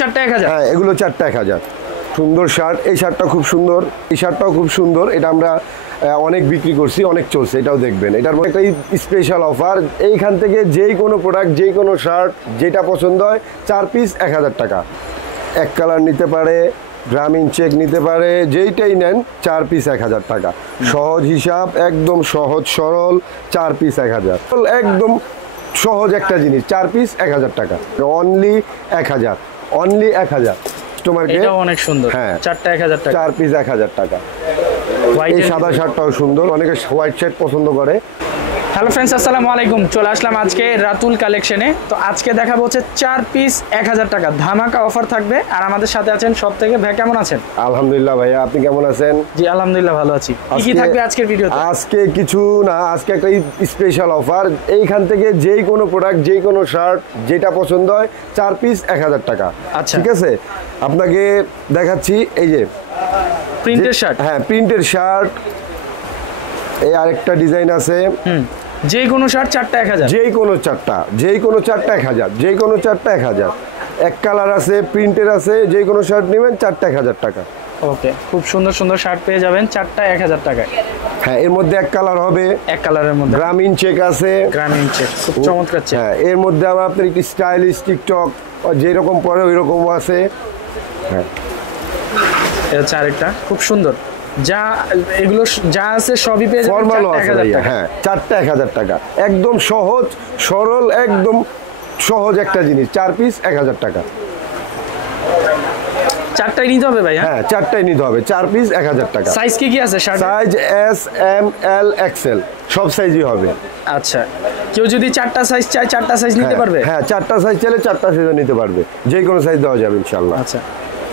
চারটা 1000। হ্যাঁ, এগুলো চারটা 1000। সুন্দর শার্ট, এই শার্টটা খুব সুন্দর, এই শার্টটাও খুব সুন্দর। এটা আমরা অনেক বিক্রি করছি, অনেক চলছে, এটাও দেখবেন। এটার মধ্যে একটা স্পেশাল অফার, এইখান থেকে যেই কোনো প্রোডাক্ট, যেই কোনো শার্ট যেটা পছন্দ হয় 4 পিস 1000 টাকা। এক কালার নিতে পারে, গ্রামীণ চেক নিতে পারে, যেইটাই নেন 4 পিস 1000 টাকা। সহজ হিসাব, একদম সহজ সরল। 4 পিস 1000, একদম সহজ একটা জিনিস। 4 পিস 1000 টাকা, অনলি 1000, অনলি 1000। এটাও অনেক সুন্দর। হ্যাঁ, চারটা 1000 টাকা, 4 পিস 1000 টাকা। এই সাদা শার্টটাও সুন্দর, অনেকে হোয়াইট শার্ট পছন্দ করে। হ্যালো ফ্রেন্ডস, আসসালামু আলাইকুম। চলে আসলাম আজকে রাতুল কালেকশনে। তো আজকে দেখাবো হচ্ছে 4 পিস 1000 টাকা ধামাকা অফার থাকবে। আর আমাদের সাথে আছেন সব থেকে ভাই, কেমন আছেন? আলহামদুলিল্লাহ ভাইয়া, আপনি কেমন আছেন? জি আলহামদুলিল্লাহ ভালো আছি। কি থাকবে আজকের ভিডিওতে? আজকে কিছু না, আজকে একটা স্পেশাল অফার। এইখান থেকে যেই কোনো প্রোডাক্ট, যেই কোনো শার্ট যেটা পছন্দ হয় 4 পিস 1000 টাকা। আচ্ছা, ঠিক আছে, আপনাকে দেখাচ্ছি। এই যে প্রিন্টের শার্ট। হ্যাঁ, প্রিন্টের শার্ট। এই আরেকটা ডিজাইন আছে। যে কোনো শার্ট চারটা 1000, যেই কোনো চারটা, যেই কোনো চারটা 1000, যেই কোনো চারটা 1000। এক কালার আছে, প্রিন্টের আছে, যেই কোনো শার্ট নেবেন চারটা 1000 টাকা। ওকে, খুব সুন্দর সুন্দর শার্ট পেয়ে যাবেন চারটা 1000 টাকায়। হ্যাঁ, এর মধ্যে এক কালার হবে, এক কালারের মধ্যে গ্রামীণ চেক আছে। গ্রামীণ চেক, খুব চমৎকার চেক। হ্যাঁ, এর মধ্যে আবার আপনার একটু স্টাইলিশ টিকটক যেরকম পরে ওই রকম আছে। হ্যাঁ, এটা হচ্ছে আরেকটা খুব সুন্দর। যা এগুলো যা আছে সবই পেয়ে যাবেন ফর্মালও আছে 1000 ভাইয়া। টাকা। হ্যাঁ, চারটা 1000 টাকা, একদম সহজ সরল, একদম সহজ একটা জিনিস। 4 পিস 1000 টাকা। চারটাই নিতে হবে ভাই? হ্যাঁ, চারটাই নিতে হবে। 4 পিস 1000 টাকা। সাইজ কি কি আছে শার্ট? সাইজ এস, এম, এল, এক্সেল সব সাইজই হবে। আচ্ছা, কেউ যদি চারটা সাইজ চায় চারটা সাইজ নিতে পারবে? হ্যাঁ, চারটা সাইজ চাইলে চারটা সাইজও নিতে পারবে, যে কোনো সাইজ দেওয়া যাবে ইনশাআল্লাহ। আচ্ছা,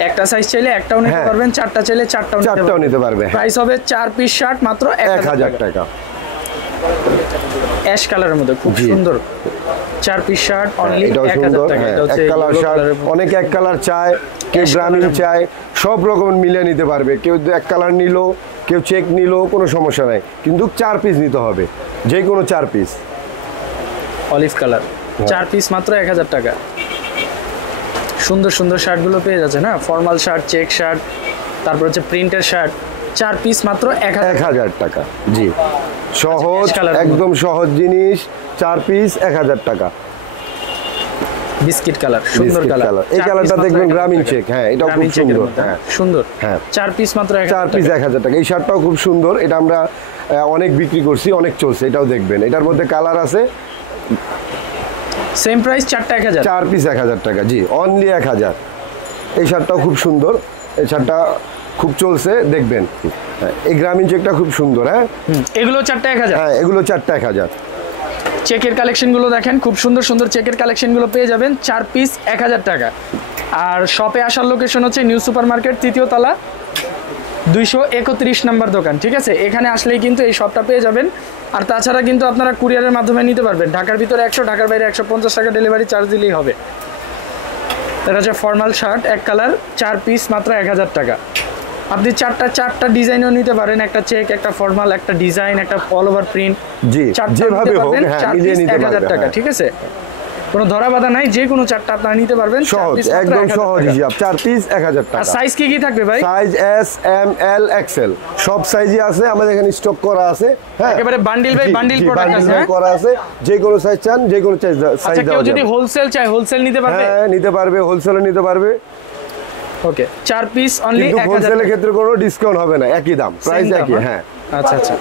একটা সাইজ চাইলে একটাও নিতে পারবেন, চারটা চাইলে চারটাও নিতে পারবে। প্রাইস হবে 4 পিস শার্ট মাত্র 1000 টাকা। অ্যাশ কালারের মধ্যে খুব সুন্দর 4 পিস শার্ট অনলি 1000 টাকা। এটা হচ্ছে এক কালার শার্ট, অনেকে এক কালার চায়, কেউ গ্রামীণ চায়, সব রকম মিলিয়ে নিতে পারবে। কেউ এক কালার নিল, কেউ চেক নিল, কোনো সমস্যা নাই, কিন্তু 4 পিস নিতে হবে, যে কোনো 4 পিস। অলিভ কালার 4 পিস মাত্র 1000 টাকা। সুন্দর সুন্দর শার্টগুলো পেয়ে যাচ্ছে না, ফর্মাল শার্ট, চেক শার্ট, তারপর হচ্ছে প্রিন্টের শার্ট। 4 পিস মাত্র 1000 টাকা। জি, সহজ, একদম সহজ জিনিস। 4 পিস 1000 টাকা। বিস্কিট কালার, সুন্দর কালার। এই কালারটা দেখবেন, গ্রামীণ চেক। হ্যাঁ, এটাও খুব সুন্দর। হ্যাঁ, সুন্দর। হ্যাঁ, 4 পিস মাত্র 4 পিস 1000 টাকা। এই শার্টটাও খুব সুন্দর, এটা আমরা অনেক বিক্রি করছি, অনেক চলছে, এটাও দেখবেন। এটার মধ্যে কালার আছে। সেম প্রাইস, চারটা 1000। 4 পিস 1000 টাকা। জি, অনলি 1000। এই শার্টটাও খুব সুন্দর, এই শার্টটা খুব চলছে, দেখবেন। এই গ্রামীণ চেকটা খুব সুন্দর। হ্যাঁ, এগুলো চারটা 1000। হ্যাঁ, এগুলো চারটা 1000। চেকের কালেকশনগুলো দেখেন, খুব সুন্দর সুন্দর চেকের কালেকশনগুলো পেয়ে যাবেন 4 পিস 1000 টাকা। আর শপে আসার লোকেশন হচ্ছে নিউ সুপার মার্কেট, 3য় তলা, 231 নম্বর দোকান। ঠিক আছে, এখানে আসলেই কিন্তু এই শপটা পেয়ে যাবেন। আর তাছাড়া কিন্তু আপনারা কুরিয়ারের মাধ্যমে নিতে পারবেন। ঢাকার ভিতরে 100, ঢাকার বাইরে 150 টাকা ডেলিভারি চার্জ দিলেই হবে। এটা হচ্ছে ফর্মাল শার্ট, এক কালার, 4 পিস মাত্র 1000 টাকা। আপনি চারটা ডিজাইনও নিতে পারেন, একটা চেক, একটা ফর্মাল, একটা ডিজাইন, একটা অল ওভার প্রিন্ট। জি, যেভাবে হোক, হ্যাঁ, মিলিয়ে নিতে পারবেন। 1000 টাকা। ঠিক আছে, কোনো ধরা বাধা নাই, যে কোনো চারটা আপনারা নিতে পারবেন। সহজ, একদম সহজ হিসাব। 4 পিস 1000 টাকা। আর সাইজ কি কি থাকবে ভাই? সাইজ এস, এম, এল, এক্সেল সব সাইজই আছে আমাদের এখানে, স্টক করা আছে। হ্যাঁ, একেবারে বান্ডিল বাই বান্ডিল প্রোডাক্ট আছে করা আছে। যে কোনো সাইজ চান, যে কোনো সাইজ আচ্ছা, কেউ যদি হোলসেল চায় হোলসেল নিতে পারবে? হ্যাঁ, নিতে পারবে, হোলসেলও নিতে পারবে। ওকে, 4 পিস অনলি 1000 টাকা। হোলসেলের ক্ষেত্রে কোনো ডিসকাউন্ট হবে না, একই দাম, প্রাইস একই। হ্যাঁ, আচ্ছা আচ্ছা।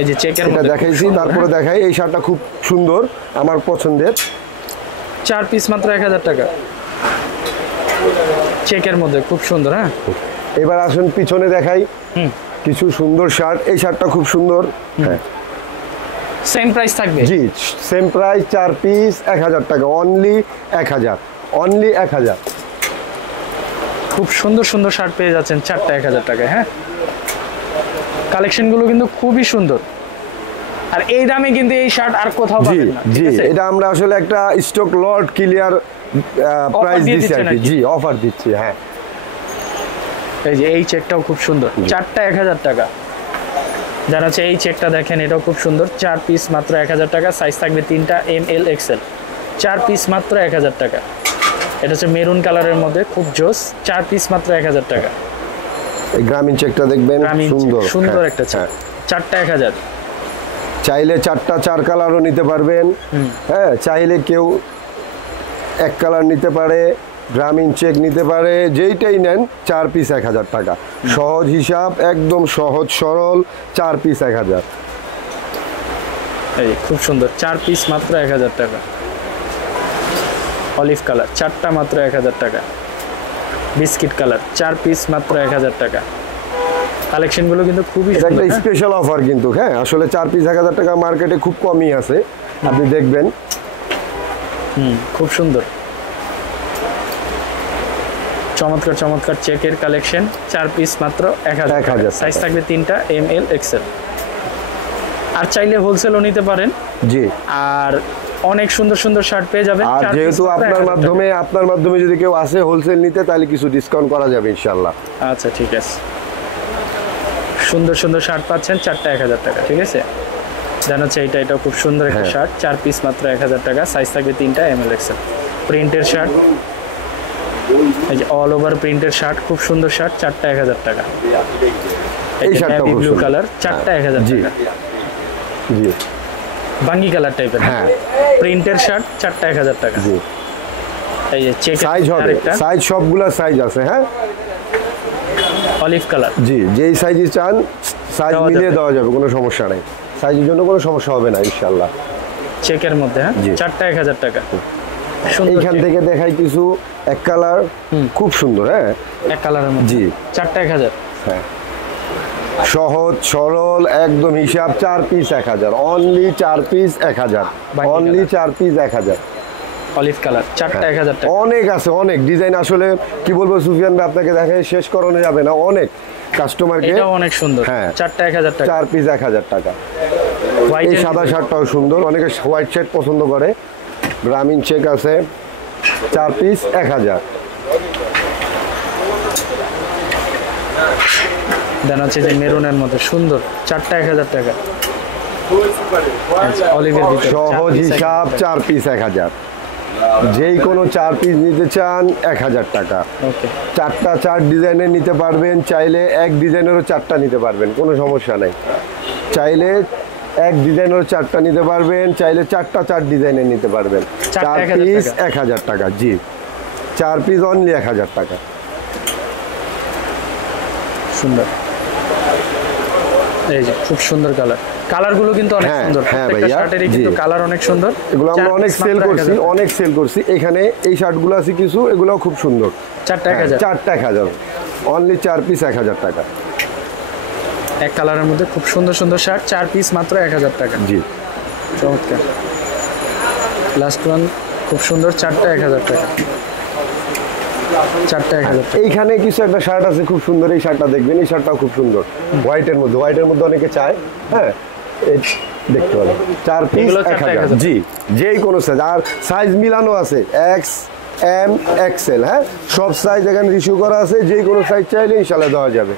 এই যে চেকের এটা দেখাইছি, তারপরে দেখাই। এই শার্টটা খুব সুন্দর, আমার পছন্দের। 4 পিস মাত্র 1000 টাকা, চেকের মধ্যে খুব সুন্দর। হ্যাঁ, এবার আসুন পিছনে দেখাই কিছু সুন্দর শার্ট। এই শার্টটা খুব সুন্দর। হ্যাঁ, সেম প্রাইস থাকবে? জি, সেম প্রাইস। 4 পিস 1000 টাকা, অনলি 1000, অনলি 1000। খুব সুন্দর সুন্দর শার্ট পেয়ে যাচ্ছেন চারটা 1000 টাকায়। হ্যাঁ, কালেকশনগুলো কিন্তু খুবই সুন্দর। আর এই দামে কিন্তু এই শার্ট আর কোথাও পাবেন না। জি, এটা আমরা আসলে একটা স্টক লট ক্লিয়ার প্রাইস দিচ্ছি আর কি। জি, অফার দিচ্ছি। হ্যাঁ, এই যে এই চেকটাও খুব সুন্দর, চারটা 1000 টাকা। যারা হচ্ছে এই চেকটা দেখেন, এটাও খুব সুন্দর। 4 পিস মাত্র 1000 টাকা। সাইজ থাকবে 3টা, এম, এল, এক্সেল। 4 পিস মাত্র 1000 টাকা। এটা হচ্ছে মেরুন কালারের মধ্যে খুব জোস, 4 পিস মাত্র 1000 টাকা। এই গ্রামীণ চেকটা দেখবেন, সুন্দর সুন্দর একটা চেক, 4টা 1000। চাইলে 4টা 4 কালারও নিতে পারবেন। হ্যাঁ, চাইলে কেউ এক কালার নিতে পারে, গ্রামীণ চেক নিতে পারে, যেইটাই নেন 4 পিস 1000 টাকা। সহজ হিসাব, একদম সহজ সরল, 4 পিস 1000। এই খুব সুন্দর, 4 পিস মাত্র 1000 টাকা। অলিভ কালার 4টা মাত্র 1000 টাকা। বিস্কিট কালার 4 পিস মাত্র 1000 টাকা। কালেকশনগুলো কিন্তু খুবই এটা সুন্দর। একটা স্পেশাল অফার কিন্তু, হ্যাঁ আসলে 4 পিস 1000 টাকা মার্কেটে খুব কমই আছে, আপনি দেখবেন। খুব সুন্দর, চমৎকার চমৎকার চেকের কালেকশন, 4 পিস মাত্র 1000 টাকা। সাইজ থাকবে 3টা, এম এল এক্সেল। আর চাইলে হোলসেলও নিতে পারেন। জি, আর অনেক সুন্দর সুন্দর শার্ট পেয়ে যাবেন। আর যেহেতু আপনার মাধ্যমে যদি কেউ আসে হোলসেল নিতে, তাহলে কিছু ডিসকাউন্ট করা যাবে ইনশাআল্লাহ। আচ্ছা ঠিক আছে, সুন্দর সুন্দর শার্ট পাচ্ছেন 4টা 1000 টাকা। ঠিক আছে, জানা হচ্ছে এটাও খুব সুন্দর একটা শার্ট, 4 পিস মাত্র 1000 টাকা। সাইজ থাকবে 3টা, এম এল এক্সেল। প্রিন্টের শার্ট, এই যে অল ওভার প্রিন্টের শার্ট, খুব সুন্দর শার্ট, 4টা 1000 টাকা। এই শার্টটা খুব ব্লু সুন্দর কালার, 4টা 1000 টাকা। জি, বাঙ্গি কালার টাইপের, হ্যাঁ প্রিন্টের শার্ট, 4টা 1000 টাকা। জি, এই যে চেক সাইজ হবে, সাইজ সবগুলা সাইজ আছে। হ্যাঁ, অলিভ কালার, জি, যেই সাইজই চান সাইজ মিলিয়ে দেওয়া যাবে, কোনো সমস্যা নাই, সাইজের জন্য কোনো সমস্যা হবে না ইনশাআল্লাহ। চেকের মধ্যে, হ্যাঁ 4টা 1000 টাকা। এইখান থেকে দেখাই কিছু এক কালার, খুব সুন্দর। হ্যাঁ, এক কালারের মধ্যে, জি, 4টা 1000। হ্যাঁ, সহজ সরল একদম হিসাব, 4 piece 1000, only 4 piece 1000, only 4 piece 1000। Olive colour, 4টা 1000 টাকা। অনেক আছে, অনেক ডিজাইন, আসলে কি বলবো সুফিয়ান ভাই, আপনাকে দেখে শেষ করানো যাবে না, অনেক কাস্টমারকে। এটাও অনেক সুন্দর, হ্যাঁ 4টা 1000 টাকা। 4 পিস 1000 টাকা। এই সাদা শার্টটাও সুন্দর, অনেকে হোয়াইট শার্ট পছন্দ করে, গ্রামীণ চেক আছে, 4 পিস 1000। দেন হচ্ছে যে মেরুনের মধ্যে সুন্দর, 4টা 1000 টাকা। অলিভের ভিতরে সহজ হিসাব, 4 পিস 1000। যেই কোনো 4 পিস নিতে চান 1000 টাকা। ওকে, 4টা 4 ডিজাইনের নিতে পারবেন, চাইলে এক ডিজাইনেরও 4টা নিতে পারবেন, কোনো সমস্যা নাই। চাইলে এক ডিজাইনেরও 4টা নিতে পারবেন, চাইলে 4টা 4 ডিজাইনের নিতে পারবেন। 4 পিস 1000 টাকা। জি, 4 পিস অনলি 1000 টাকা। সুন্দর, এই যে খুব সুন্দর কালার, কালারগুলো কিন্তু অনেক সুন্দর। হ্যাঁ প্রত্যেকটা ভাইয়া, শার্টেরই কিন্তু কালার অনেক সুন্দর। এগুলো আমরা অনেক সেল করছি। এখানে এই শার্টগুলো আছে কিছু, এগুলোও খুব সুন্দর। 4টা 1000, 4টা 1000, অনলি 4 পিস 1000 টাকা। এক কালারের মধ্যে খুব সুন্দর সুন্দর শার্ট, 4 পিস মাত্র 1000 টাকা। জি, চমৎকার। লাস্ট ওয়ান খুব সুন্দর, 4টা 1000 টাকা। 4টা 1000 টাকা। এইখানে কিছু একটা শার্ট আছে খুব সুন্দর, এই শার্টটা দেখবেন, এই শার্টটাও খুব সুন্দর, হোয়াইটের মধ্যে অনেকে চায়। হ্যাঁ, দেখতে পারেন, 4 পিস 1000। জি, যেই কোনো সাইজ, আর সাইজ মিলানো আছে, এক্স এম এক্সেল। হ্যাঁ, সব সাইজ এখানে রিসিউ করা আছে, যেই কোনো সাইজ চাইলে ইনশাআল্লাহ দেওয়া যাবে।